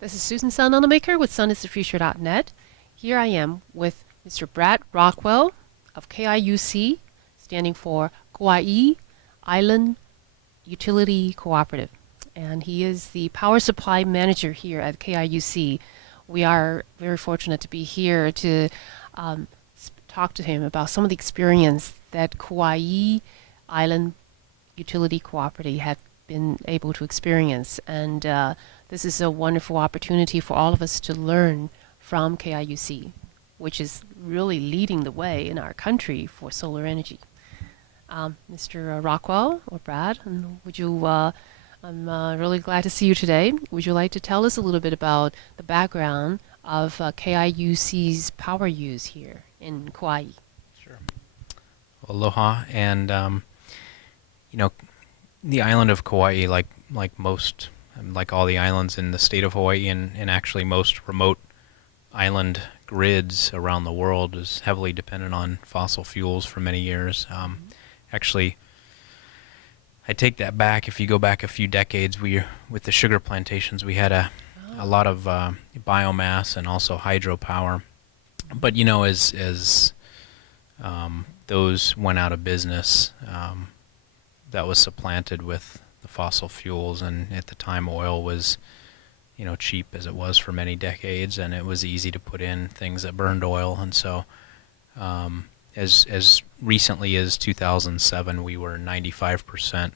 This is Susan Sun Nunamaker with sunisthefuture.net. Here I am with Mr. Brad Rockwell of KIUC, standing for Kaua'i Island Utility Cooperative. And he is the power supply manager here at KIUC. We are very fortunate to be here to talk to him about some of the experience that Kaua'i Island Utility Cooperative had been able to experience. And this is a wonderful opportunity for all of us to learn from KIUC, which is really leading the way in our country for solar energy. Mr. Rockwell or Brad, would you? I'm really glad to see you today. Would you like to tell us a little bit about the background of KIUC's power use here in Kaua'i? Sure. Aloha, and the island of Kaua'i, like all the islands in the state of Hawaii, and actually most remote island grids around the world, is heavily dependent on fossil fuels for many years. Actually, I take that back. If you go back a few decades, with the sugar plantations, we had a lot of biomass and also hydropower. But as those went out of business, that was supplanted with the fossil fuels, and at the time oil was cheap as it was for many decades, and it was easy to put in things that burned oil. And so as recently as 2007, we were 95%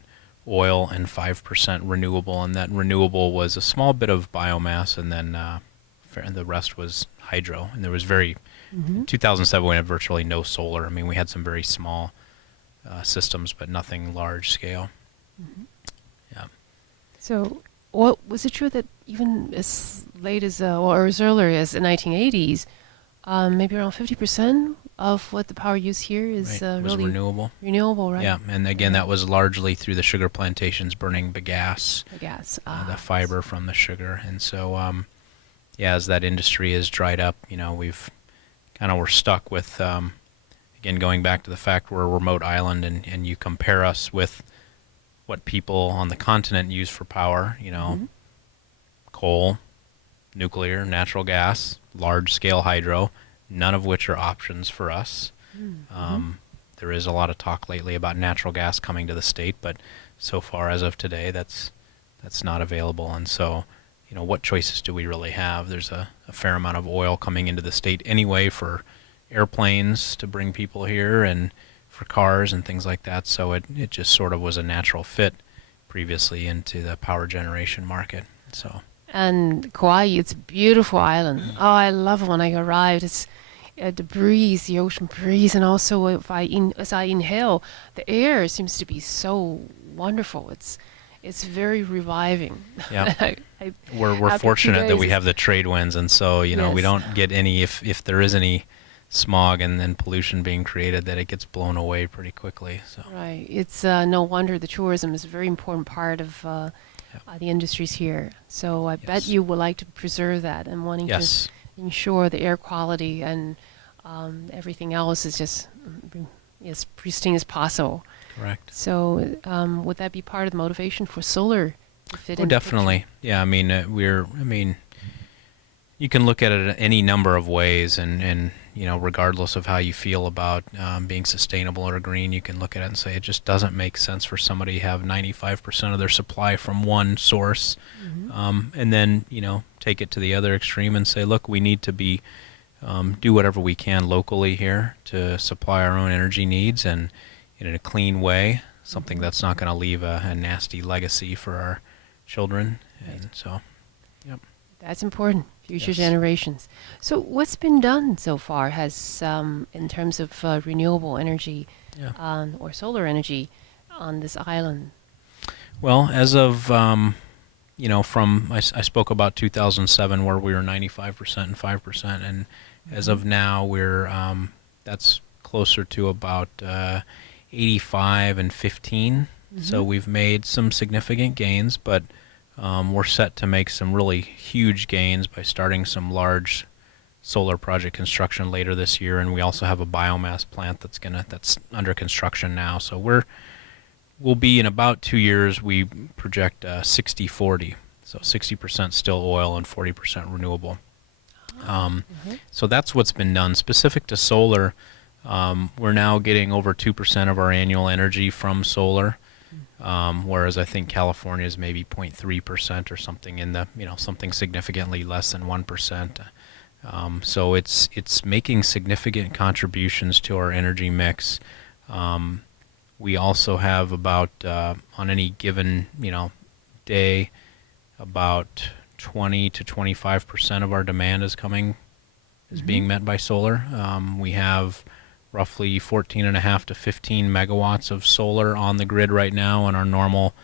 oil and 5% renewable, and that renewable was a small bit of biomass, and then the rest was hydro. And there was in 2007 we had virtually no solar. I mean, we had some very small systems, but nothing large scale. Yeah. So, was it true that even as late as, or as early as the 1980s, maybe around 50% of what the power use here is was really renewable? Renewable, right? Yeah, and again, that was largely through the sugar plantations burning bagasse, the fiber from the sugar. And so, as that industry has dried up, we're stuck with, again, going back to the fact we're a remote island, and you compare us with what people on the continent use for power, coal, nuclear, natural gas, large-scale hydro, none of which are options for us. There is a lot of talk lately about natural gas coming to the state, but so far as of today, that's not available. And so, what choices do we really have? There's a fair amount of oil coming into the state anyway for airplanes to bring people here and for cars and things like that. So it just sort of was a natural fit previously into the power generation market. So. And Kauai, it's a beautiful island. Oh, I love it when I arrived. It's the breeze, the ocean breeze, and also as I inhale, the air seems to be so wonderful. It's very reviving. Yeah, we're fortunate that we have the trade winds, and so we don't get any, if there is any smog and then pollution being created, that it gets blown away pretty quickly. So. Right. It's no wonder the tourism is a very important part of the industries here. So I bet you would like to preserve that and wanting to ensure the air quality and everything else is just as pristine as possible. Correct. So would that be part of the motivation for solar to fit in? Definitely. Yeah, I mean, you can look at it any number of ways, and regardless of how you feel about being sustainable or green, you can look at it and say it just doesn't make sense for somebody to have 95% of their supply from one source, and then take it to the other extreme and say, look, we need to do whatever we can locally here to supply our own energy needs, and in a clean way, something that's not going to leave a nasty legacy for our children. And so, that's important. Future generations. So what's been done so far has in terms of renewable energy or solar energy on this island? Well, as of I spoke about 2007 where we were 95% and 5%, and as of now we're that's closer to about 85 and 15. So we've made some significant gains, but we're set to make some really huge gains by starting some large solar project construction later this year, and we also have a biomass plant that's under construction now. So we'll be in about 2 years. We project 60-40. So 60% still oil and 40% renewable. So that's what's been done. Specific to solar, we're now getting over 2% of our annual energy from solar, whereas I think California is maybe 0.3% or something in the, something significantly less than 1%. So it's making significant contributions to our energy mix. We also have about, on any given, day, about 20 to 25% of our demand is being met by solar. We have roughly 14.5 to 15 megawatts of solar on the grid right now, and our normal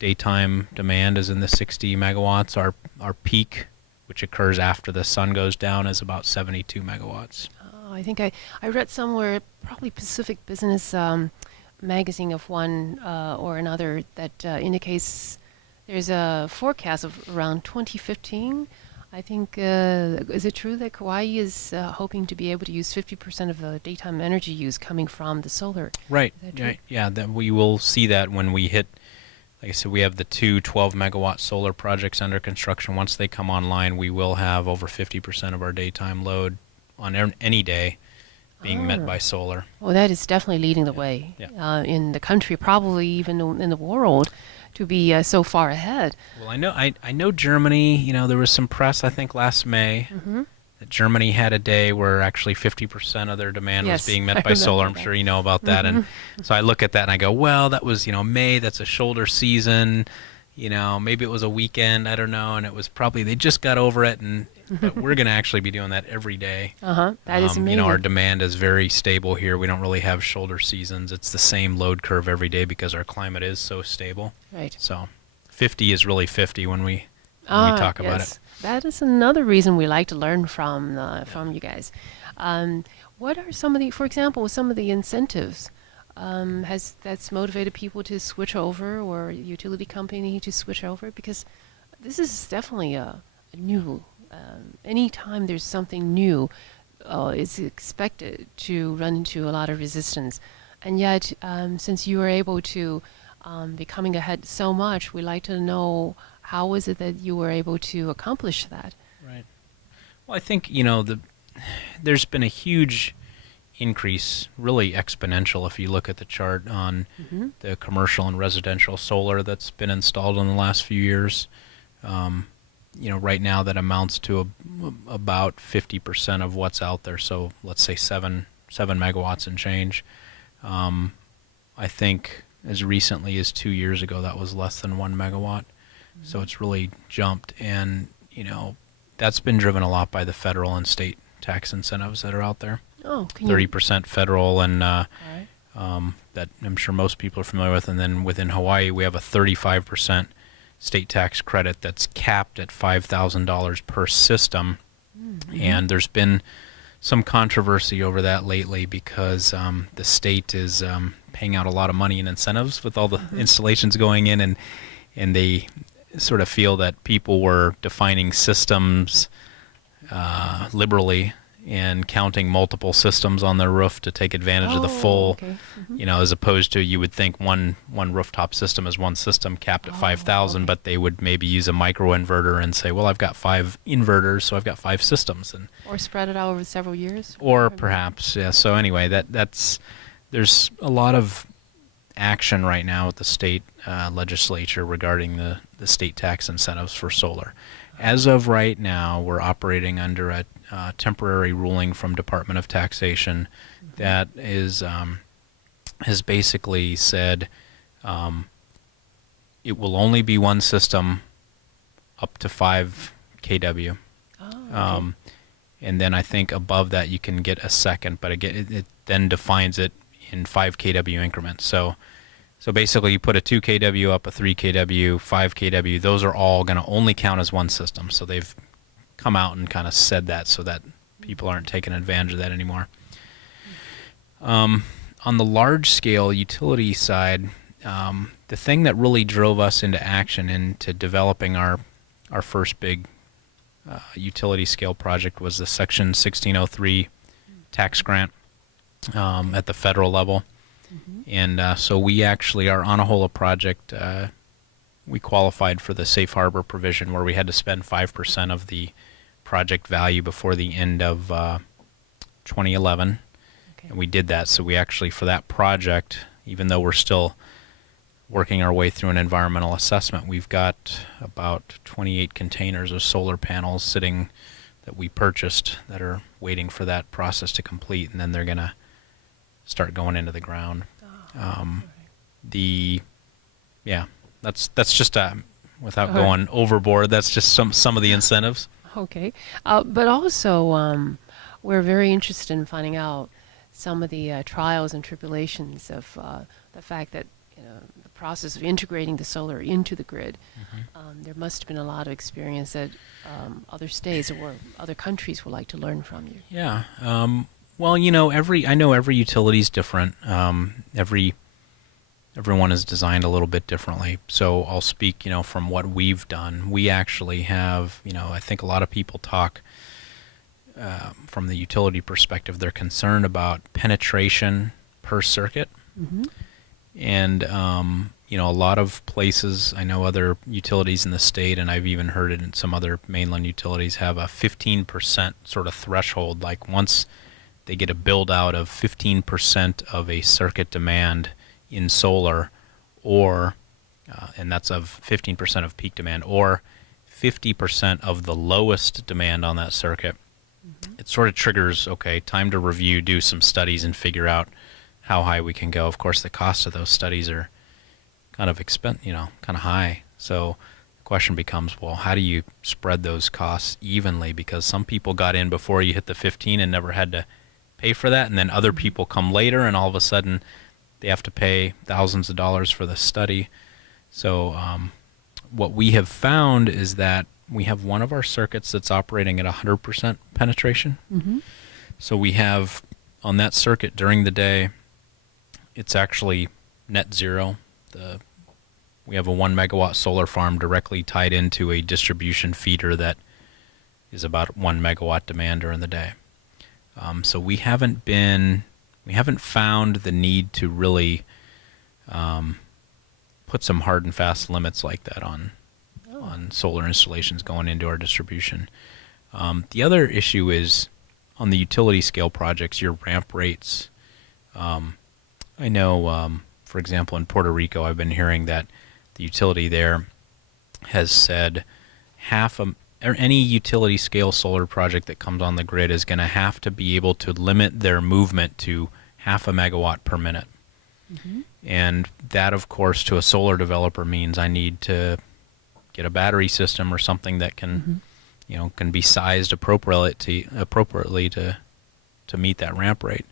daytime demand is in the 60 megawatts. Our peak, which occurs after the sun goes down, is about 72 megawatts. I think I read somewhere, probably Pacific Business magazine of one or another, that indicates there's a forecast of around 2015. I think, is it true that Kauai is hoping to be able to use 50% of the daytime energy use coming from the solar? Right. Yeah, that we will see that when we hit, like I said, we have the two 12-megawatt solar projects under construction. Once they come online, we will have over 50% of our daytime load on any day being met by solar. Well, that is definitely leading the way in the country, probably even in the world, to be so far ahead. Well, I know Germany. There was some press, I think, last May that Germany had a day where actually 50% of their demand was being met by solar. I'm sure you know about that. And so I look at that and I go, well, that was May. That's a shoulder season. Maybe it was a weekend. I don't know. And it was probably they just got over it. But we're going to actually be doing that every day. That is amazing. Our demand is very stable here. We don't really have shoulder seasons. It's the same load curve every day because our climate is so stable. Right. So 50 is really 50 when we talk about it. That is another reason we like to learn from you guys. What are some of the, for example, some of the incentives that's motivated people to switch over, or a utility company to switch over? Because this is definitely a new. Anytime there's something new, it's expected to run into a lot of resistance. And yet, since you were able to be coming ahead so much, we'd like to know how is it that you were able to accomplish that? Right. Well, I think, there's been a huge increase, really exponential, if you look at the chart on the commercial and residential solar that's been installed in the last few years. Right now that amounts to about 50% of what's out there. So let's say 7 megawatts and change. I think as recently as 2 years ago, that was less than 1 megawatt. So it's really jumped. And, that's been driven a lot by the federal and state tax incentives that are out there. 30% federal and that I'm sure most people are familiar with. And then within Hawaii, we have a 35% state tax credit that's capped at $5,000 per system. And there's been some controversy over that lately because the state is paying out a lot of money in incentives with all the installations going in, and they sort of feel that people were defining systems liberally and counting multiple systems on their roof to take advantage of the full, as opposed to you would think one rooftop system is one system capped at 5,000, but they would maybe use a microinverter and say, well, I've got 5 inverters, so I've got 5 systems, or spread it out over several years. Or perhaps, yeah. So anyway, there's a lot of action right now at the state legislature regarding the state tax incentives for solar. As of right now, we're operating under a temporary ruling from Department of Taxation that has basically said it will only be one system up to 5 kW. And then I think above that you can get a second, but again, it then defines it in 5 kW increments. So basically you put a 2 kW up, a 3 kW, 5 kW, those are all going to only count as one system. So they've come out and kind of said that so that people aren't taking advantage of that anymore. On the large scale utility side, the thing that really drove us into action into developing our first big utility scale project was the Section 1603 tax grant at the federal level. And so we actually, our Anahola project we qualified for the safe harbor provision where we had to spend 5% of the project value before the end of 2011. Okay. And we did that. So we actually, for that project, even though we're still working our way through an environmental assessment, we've got about 28 containers of solar panels sitting that we purchased that are waiting for that process to complete, and then they're going to start going into the ground. That's just without going overboard, that's just some of the incentives. Okay. But also, we're very interested in finding out some of the trials and tribulations of the fact that the process of integrating the solar into the grid. There must have been a lot of experience that other states or other countries would like to learn from you. Yeah. Well, I know every utility is different. Everyone is designed a little bit differently. So I'll speak, from what we've done. We actually have, I think a lot of people talk from the utility perspective. They're concerned about penetration per circuit. And, a lot of places, I know other utilities in the state, and I've even heard it in some other mainland utilities, have a 15% sort of threshold. Like once they get a build out of 15% of a circuit demand in solar, or and that's of 15% of peak demand, or 50% of the lowest demand on that circuit, it sort of triggers, okay, time to review, do some studies, and figure out how high we can go. Of course, the cost of those studies are kind of kind of high. So the question becomes, well, how do you spread those costs evenly? Because some people got in before you hit the 15 and never had to pay for that, and then other people come later, and all of a sudden they have to pay thousands of dollars for the study. So what we have found is that we have one of our circuits that's operating at 100% penetration. So we have on that circuit during the day, it's actually net zero. We have a 1 megawatt solar farm directly tied into a distribution feeder that is about 1 megawatt demand during the day. So we haven't found the need to really put some hard and fast limits like that on solar installations going into our distribution. The other issue is on the utility scale projects, your ramp rates. I know, for example, in Puerto Rico, I've been hearing that the utility there has said any utility scale solar project that comes on the grid is going to have to be able to limit their movement to 0.5 megawatt per minute. And that, of course, to a solar developer means I need to get a battery system or something that can, can be sized appropriately to meet that ramp rate.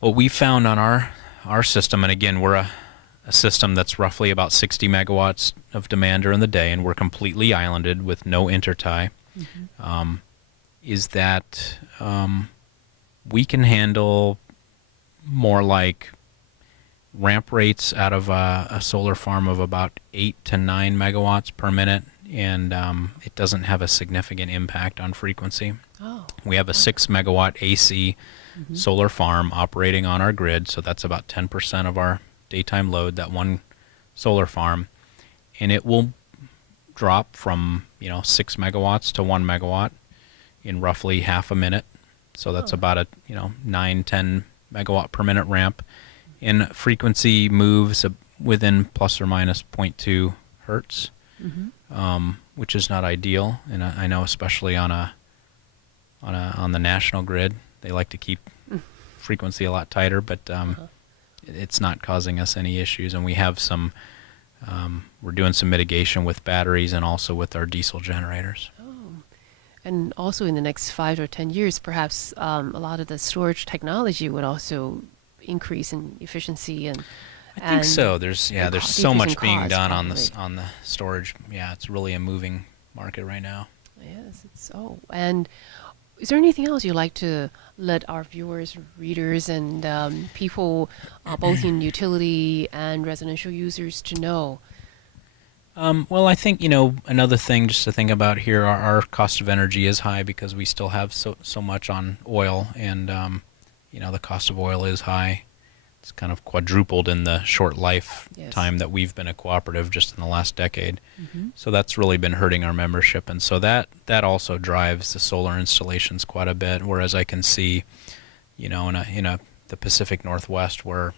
What we found on our system, and again, we're a system that's roughly about 60 megawatts of demand during the day, and we're completely islanded with no intertie, is that we can handle more like ramp rates out of a solar farm of about 8 to 9 megawatts per minute, and it doesn't have a significant impact on frequency. We have a 6 megawatt AC solar farm operating on our grid, so that's about 10% of our daytime load, that one solar farm, and it will drop from 6 megawatts to 1 megawatt in roughly half a minute. So that's about a 9-10 megawatt per minute ramp, and frequency moves within plus or minus 0.2 hertz, which is not ideal. And I know especially on the national grid, they like to keep frequency a lot tighter, but it's not causing us any issues. And we have we're doing some mitigation with batteries and also with our diesel generators. And also in the next 5 or 10 years, perhaps a lot of the storage technology would also increase in efficiency and. I think so. There's so much being done on the storage. Yeah, it's really a moving market right now. Yes, and is there anything else you'd like to let our viewers, readers, and people, both in utility and residential users, to know? Well, I think, another thing just to think about here, our cost of energy is high because we still have so much on oil, and, the cost of oil is high. it's kind of quadrupled in the short lifetime that we've been a cooperative just in the last decade. So that's really been hurting our membership, and so that also drives the solar installations quite a bit. Whereas I can see, you know, in the Pacific Northwest where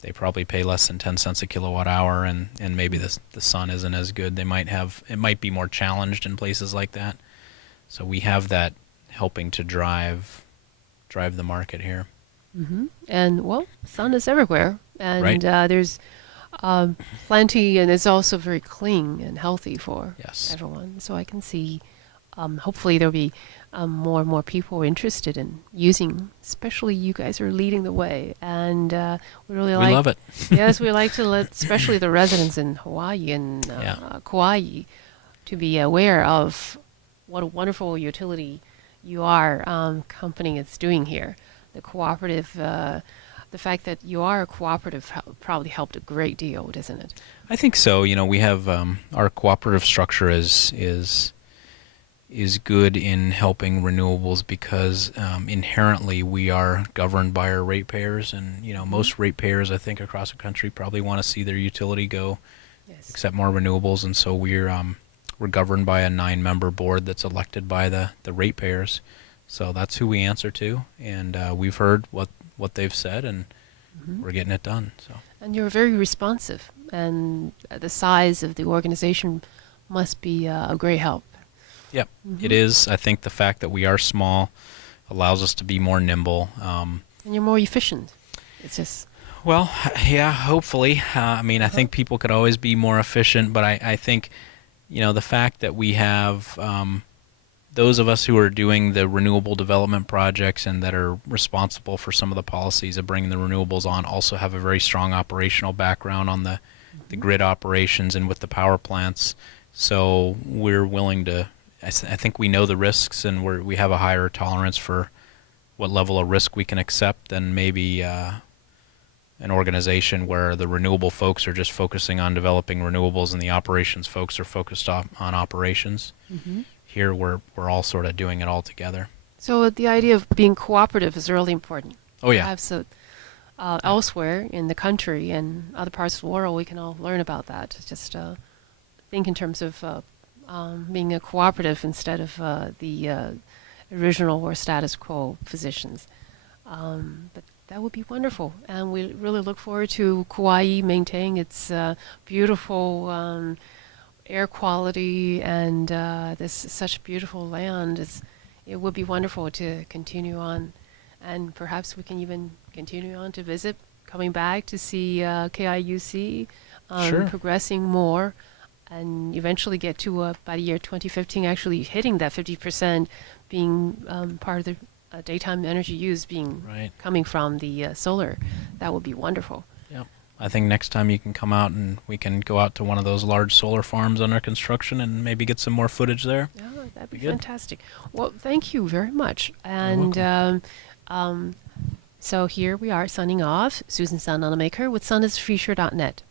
they probably pay less than 10 cents a kilowatt hour, and maybe the sun isn't as good. It might be more challenged in places like that. So we have that helping to drive the market here. And well, sun is everywhere, and Right. There's plenty, and it's also very clean and healthy for Yes. everyone. So I can see, hopefully there'll be more and more people interested in using. Especially you guys are leading the way, and we love it. Yes, we like to let, especially the residents in Hawaii and Kaua'i, to be aware of what a wonderful utility you are, company is doing here. The cooperative, the fact that you are a cooperative probably helped a great deal, doesn't it? I think so. You know, we have our cooperative structure is good in helping renewables because inherently we are governed by our ratepayers, and you know most ratepayers I think across the country probably want to see their utility go, accept more renewables, and so we're governed by a 9-member board that's elected by the ratepayers. So that's who we answer to, and we've heard what they've said, and we're getting it done. So. And you're very responsive, and the size of the organization must be a great help. Yep, it is. I think the fact that we are small allows us to be more nimble. And you're more efficient. It's just... Well, yeah, hopefully. I mean, I think people could always be more efficient, but I think, you know, the fact that we have those of us who are doing the renewable development projects and that are responsible for some of the policies of bringing the renewables on also have a very strong operational background on the grid operations and with the power plants. So we're willing to, I think we know the risks, and we have a higher tolerance for what level of risk we can accept than maybe an organization where the renewable folks are just focusing on developing renewables and the operations folks are focused on operations. Here we're all sort of doing it all together. So the idea of being cooperative is really important. Oh yeah. So elsewhere in the country and other parts of the world, we can all learn about that. Just think in terms of being a cooperative instead of the original or status quo positions. But that would be wonderful, and we really look forward to Kaua'i maintaining its beautiful air quality and this such beautiful land. It would be wonderful to continue on, and perhaps we can even continue on to visit, coming back to see KIUC, progressing more, and eventually get to by the year 2015 actually hitting that 50% being part of the daytime energy use being coming from the solar. That would be wonderful. Yeah. I think next time you can come out and we can go out to one of those large solar farms under construction and maybe get some more footage there. Yeah, that'd be fantastic. Well, thank you very much. And so here we are signing off. Susan Sun Nunamaker with sunisthefuture.net.